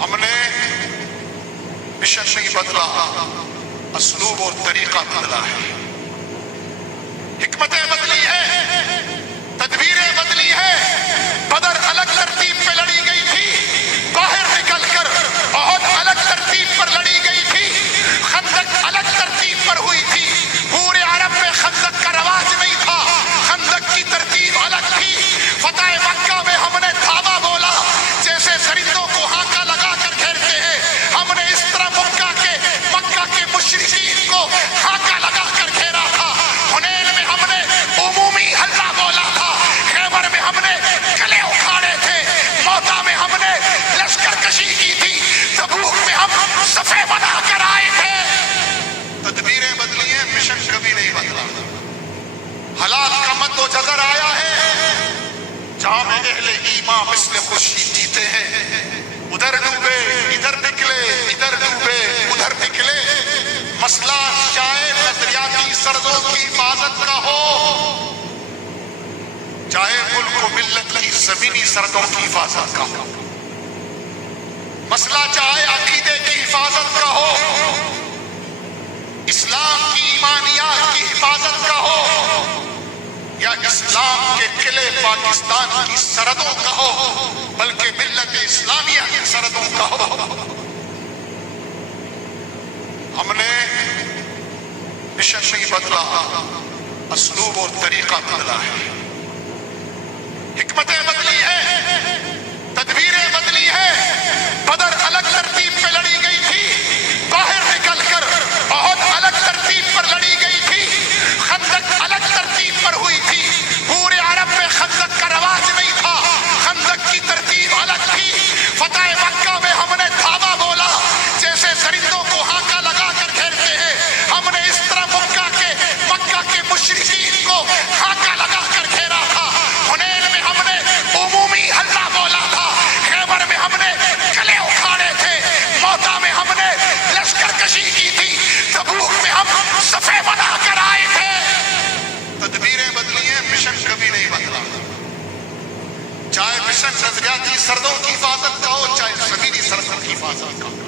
ہم نے مشن نہیں بدلا، اسلوب اور طریقہ بدلا ہے، حکمتیں بدلی ہے، تدبیریں بدلی ہے۔ بدر الگ ترتیب پہ لڑی گئی تھی، باہر نکل کر بہت الگ ترتیب پر لڑی گئی تھی، خندق الگ ترتیب پر ہوئی تھی۔ پورے عرب میں خندق کا رواج نہیں تھا، خندق کی ترتیب الگ تھی۔ فتح مکہ میں ہم نے دھاوا بولا، جیسے درندوں کو ہانکا لگا کر گھیرتے ہیں، ہم نے اس طرح مکہ کے مشرکین کو ہانکا لگا کر گھیرا تھا۔ حنین میں ہم نے عمومی حلہ بولا تھا، خیبر میں ہم نے گلے اکھاڑے تھے، موتا میں ہم نے لشکر کشی کی تھی، تبوک میں ہم صفے بنا کر آئے تھے۔ تدبیریں بدلی ہیں، مشن کبھی نہیں بدلا۔ حالات کا مد و جزر آیا ہے، جہاں میں اہل ایمان مثل خورشید جیتے ہیں، ادھر ڈوبے ادھر نکلے، ادھر ڈوبے ادھر نکلے۔ مسئلہ چاہے نظریاتی سرزوں کی حفاظت کا ہو، چاہے ملک و ملت کی زمینی سرحدوں کی حفاظت کا ہو، مسئلہ چاہے عقیدے کی حفاظت کا ہو، اسلام کی ایمانیات کی حفاظت کا ہو، یا اسلام کے قلعے پاکستان کی سرحدوں کا ہو، بلکہ ملت اسلامیہ کی سرحدوں کا ہو، ہم نے مشن نہیں بدلا، اسلوب اور طریقہ بدلا ہے، حکمتیں بدلی ہے، تدبیریں بدلی ہے۔ بدر الگ ترتیب پہ لڑی گئی تھی، باہر نکل کر بہت الگ ترتیب پر لڑی گئی تھی، خندق الگ ترتیب پر ہوئی تھی۔ پورے عرب میں خندق کا رواج نہیں تھا، خندق کی ترتیب الگ تھی۔ فتح مکہ میں ہم نے دھاوا بولا، جیسے درندوں کو ہانکا لگا کر گھیرتے ہیں، ہم نے اس طرح مکہ کے مشرکین کو ہانکا لگا کر گھیرا تھا۔ حنین میں ہم نے عمومی حلہ بولا تھا، خیبر میں ہم نے گلے اکھاڑے تھے، موتا میں ہم نے لشکر کشی کی تھی، تبوک میں ہم صفے بنا کر آئے تھے۔ تدبیریں بدلی ہیں، مشن کبھی نہیں بدلا۔ چاہے مشن نظریاتی سرحدوں کی حفاظت کا ہو، چاہے زمینی سرحدوں کی حفاظت کا ہو۔